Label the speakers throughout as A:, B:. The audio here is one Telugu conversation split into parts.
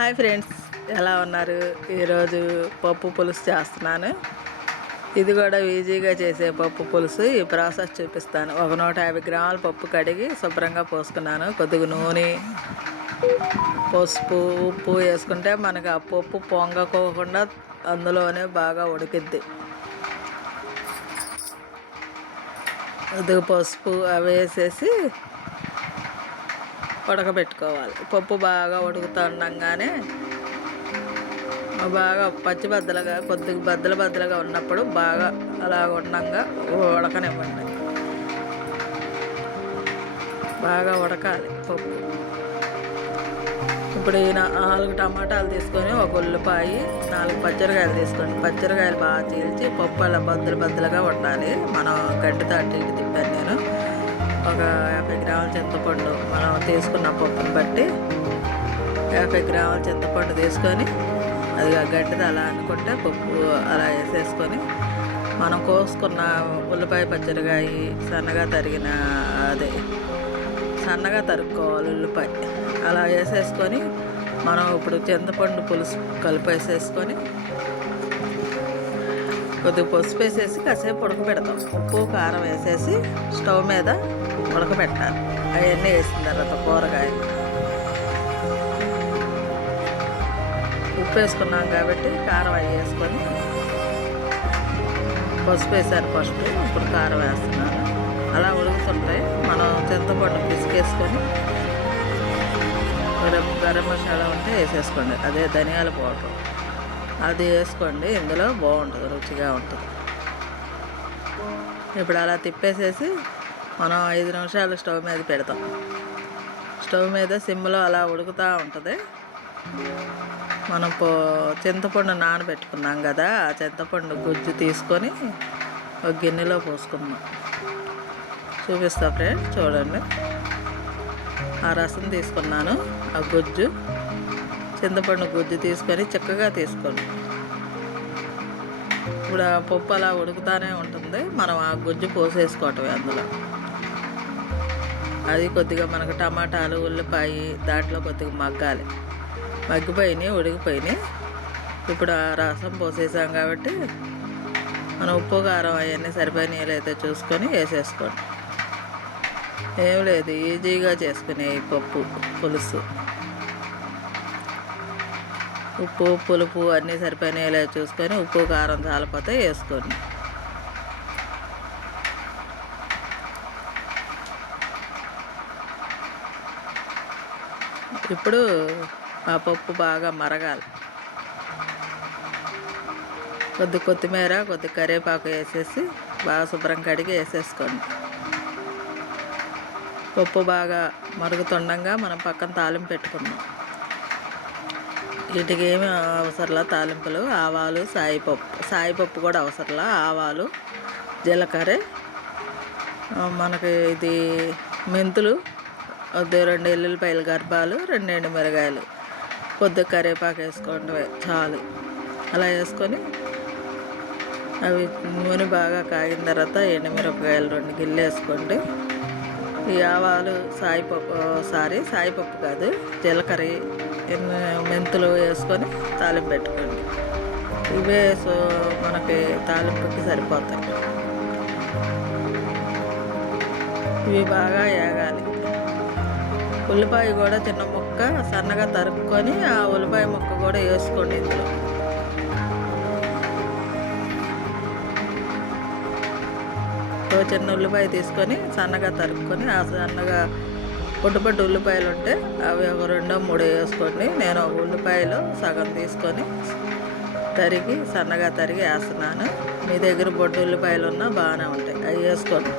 A: హాయ్ ఫ్రెండ్స్ ఎలా ఉన్నారు? ఈరోజు పప్పు పులుసు చేస్తున్నాను. ఇది కూడా ఈజీగా చేసే పప్పు పులుసు. ఈ ప్రాసెస్ చూపిస్తాను. ఒక నూట యాభై గ్రాముల పప్పు కడిగి శుభ్రంగా పోసుకున్నాను. కొద్దిగా నూనె పసుపు ఉప్పు వేసుకుంటే మనకి ఆ పప్పు పొంగకోకుండా అందులోనే బాగా ఉడికిద్ది. కొద్దిగా పసుపు అవి వేసేసి ఉడకబెట్టుకోవాలి పప్పు బాగా ఉడుకుతూ ఉండగానే బాగా పచ్చి బద్దలుగా కొద్దిగా బద్దలు బద్దలుగా ఉన్నప్పుడు బాగా అలా ఉండగా ఉడకనివ్వండి. బాగా ఉడకాలి పప్పు. ఇప్పుడు ఈ నాలుగు టమాటాలు తీసుకొని ఒక ఉల్లిపాయ నాలుగు పచ్చరికాయలు తీసుకోండి. పచ్చరికాయలు బాగా చీల్చి పప్పు అలా బద్దలు బద్దలుగా ఉండాలి. మనం గడ్డి అటు తిప్పాను నేను. ఒక యాభై గ్రాముల చింతపండు మనం తీసుకున్న పప్పుని బట్టి. యాభై గ్రాముల చింతపండు తీసుకొని అది ఆ గడ్డిది అలా అనుకుంటే పప్పు అలా వేసేసుకొని మనం కోసుకున్న ఉల్లిపాయ పచ్చడికాయ సన్నగా తరిగిన అదే సన్నగా తరుక్కోవాలి ఉల్లిపాయ. అలా వేసేసుకొని మనం ఇప్పుడు చింతపండు పులుసు కలిపేసేసుకొని కొద్దిగా పసుపు వేసేసి కాసేపు ఉడకబెడతాం. ఉప్పు కారం వేసేసి స్టవ్ మీద ఉడకబెట్టాలి. అవన్నీ వేసిన తర్వాత కూరగాయలు. ఉప్పు వేసుకున్నాం కాబట్టి కారం అవి వేసుకొని పసుపు వేసారు ఫస్ట్. ఇప్పుడు కారం వేస్తున్నాను. అలా ఉడుకుతుంటాయి మనం చింతపండు పిసికేసుకొని గరం గరం మసాలా ఉంటే వేసేసుకోండి. అదే ధనియాల పౌడర్. అది వేసుకోండి. ఇందులో బాగుంటుంది రుచిగా ఉంటుంది. ఇప్పుడు అలా తిప్పేసేసి మనం ఐదు నిమిషాలు స్టవ్ మీద పెడతాం. స్టవ్ మీద సిమ్లో అలా ఉడుకుతూ ఉంటుంది. మనం పో చింతపండు నానబెట్టుకున్నాం కదా ఆ చింతపండు గుజ్జు తీసుకొని ఒక గిన్నెలో పోసుకుందాం. చూపిస్తా ఫ్రెండ్ చూడండి. ఆ రసం తీసుకున్నాను ఆ గుజ్జు. చింతపండు గుజ్జు తీసుకొని చక్కగా తీసుకోండి. ఇప్పుడు ఆ పప్పు అలా ఉడుకుతానే ఉంటుంది. మనం ఆ గుజ్జు పోసేసుకోవటమే అందులో. అది కొద్దిగా మనకు టమాటాలు ఉల్లిపాయ దాంట్లో కొద్దిగా మగ్గాలి. మగ్గిపోయినాయి ఉడికిపోయినాయి. ఇప్పుడు ఆ రసం పోసేసాం కాబట్టి మనం ఉప్పు కారం అవన్నీ సరిపోయినాయి లేదో చూసుకొని వేసేసుకోండి. ఏం లేదు ఈజీగా చేసుకునే ఈ పప్పు పులుసు. ఉప్పు పులుపు అన్నీ సరిపోయినాయిలే చూసుకొని ఉప్పు కారం చాలిపోతే వేసుకోండి ఇప్పుడు ఆ పప్పు బాగా మరగాలి. కొద్ది కొత్తిమీర కొద్ది కరివేపాకు వేసేసి బాగా శుభ్రం కడిగి వేసేసుకోండి. పప్పు బాగా మరుగుతుండగా మనం పక్కన తాలింపు పెట్టుకుందాం. వీటికి ఏమి అవసరంలా? తాలింపులు ఆవాలు సాయిపప్పు. సాయిపప్పు కూడా అవసరంలా? ఆవాలు జీలకర్ర. మనకి ఇది మెంతులు రెండు ఎల్లుల్లిపాయలు గర్భాలు రెండు ఎండు మిరగాయలు కొద్ది కరివేపాకు వేసుకోండి చాలు. అలా వేసుకొని అవి నూనె బాగా కాగిన తర్వాత ఎండుమిరపకాయలు రెండు గిన్నెలు వేసుకోండి ఈ ఆవాలు సాయిపప్పు సారీ సాయిపప్పు కాదు జీలకర్ర మెంతులు వేసుకొని తాలింపు పెట్టుకోండి. ఇవే సో మనకి తాలింపుకి సరిపోతాయి. ఇవి బాగా వేగాలి ఉల్లిపాయ కూడా చిన్న ముక్క సన్నగా తరుక్కొని ఆ ఉల్లిపాయ ముక్క కూడా వేసుకోండి ఇందులో. ఓ చిన్న ఉల్లిపాయ తీసుకొని సన్నగా తరుక్కొని ఆ సన్నగా పొట్టుపట్టు ఉల్లిపాయలు ఉంటే అవి ఒక రెండో మూడో వేసుకోండి నేను ఒక ఉల్లిపాయలు సగం తీసుకొని తరిగి సన్నగా తరిగి వేస్తున్నాను. మీ దగ్గర బొడ్డు ఉల్లిపాయలు ఉన్నా బాగానే ఉంటాయి. అవి వేసుకోండి.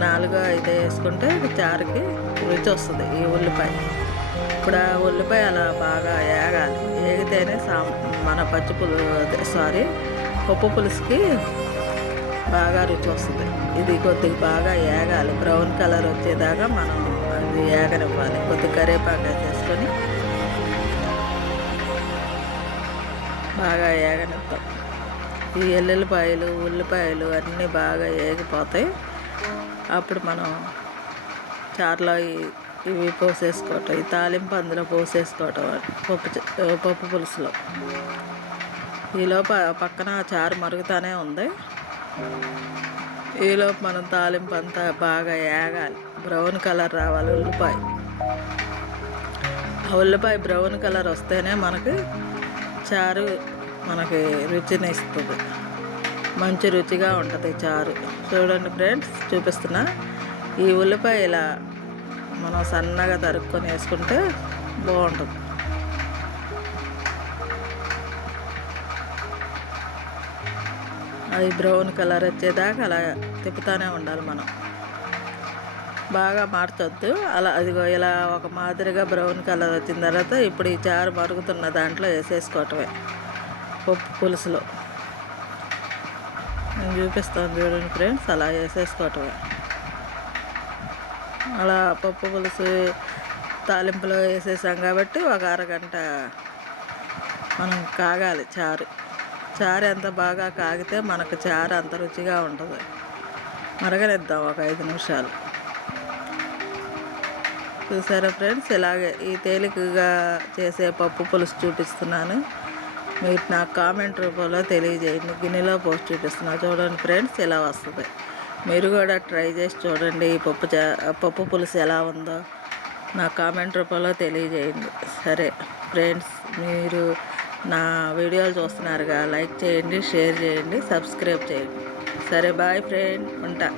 A: నాలుగు ఐదు వేసుకుంటే చారుకి రుచి వస్తుంది ఈ ఉల్లిపాయ. ఇప్పుడు ఆ ఉల్లిపాయ అలా బాగా ఏగాలి. ఏగితేనే సా మన పచ్చి పులు సారీ పప్పు పులుసుకి బాగా రుచి వస్తుంది. ఇది కొద్దిగా బాగా ఏగాలి. బ్రౌన్ కలర్ వచ్చేదాకా మనం అది ఏగనివ్వాలి. కొద్దిగా కరివేపాకు చేసుకొని బాగా ఏగనిస్తాం ఈ ఎల్లుల్లిపాయలు ఉల్లిపాయలు అన్నీ బాగా ఏగిపోతాయి. అప్పుడు మనం చారులో ఇవి పోసేసుకోవటం ఈ తాలింపు అందులో పోసేసుకోవటం పప్పు పప్పు పులుసులో. ఈలోపు పక్కన చారు మరుగుతానే ఉంది. ఈలోపు మనం తాలింపు అంతా బాగా ఏగాలి. బ్రౌన్ కలర్ రావాలి ఉల్లిపాయ. ఆ ఉల్లిపాయ బ్రౌన్ కలర్ వస్తేనే మనకి చారు మనకి రుచిని ఇస్తుంది. మంచి రుచిగా ఉంటుంది చారు. చూడండి ఫ్రెండ్స్ చూపిస్తున్నా. ఈ ఉల్లిపాయ ఇలా మనం సన్నగా తరుక్కొని వేసుకుంటే బాగుంటుంది. అది బ్రౌన్ కలర్ వచ్చేదాకా అలా తిప్పుతూనే ఉండాలి మనం. బాగా మార్చొద్దు అలా అదిగో ఇలా ఒక మాదిరిగా బ్రౌన్ కలర్ వచ్చిన తర్వాత ఇప్పుడు ఈ చారు మరుగుతున్న దాంట్లో వేసేసుకోవటమే. పప్పు పులుసులో. నేను చూపిస్తాను చూడండి ఫ్రెండ్స్ అలా వేసేసుకోవటమే. అలా పప్పు పులుసు తాలింపులో వేసేసాం కాబట్టి ఒక అరగంట మనం కాగాలి చారు. చారు ఎంత బాగా కాగితే మనకు చారు అంత రుచిగా ఉంటుంది. మరగనిద్దాం ఒక ఐదు నిమిషాలు. చూసారా ఫ్రెండ్స్? ఇలాగే ఈ తేలికగా చేసే పప్పు పులుసు చూపిస్తున్నాను. మీరు నాకు కామెంట్ రూపంలో తెలియజేయండి. గిన్నెలో పోసి చూపిస్తున్నా. చూడండి ఫ్రెండ్స్ ఇలా వస్తుంది. మీరు కూడా ట్రై చేసి చూడండి ఈ పప్పు పప్పు పులుసు ఎలా ఉందో. నా కామెంట్ రూపంలో తెలియజేయండి. సరే ఫ్రెండ్స్ మీరు నా వీడియోలు చూస్తున్నారుగా. లైక్ చేయండి షేర్ చేయండి సబ్స్క్రైబ్ చేయండి. సరే బాయ్ ఫ్రెండ్. ఉంటా.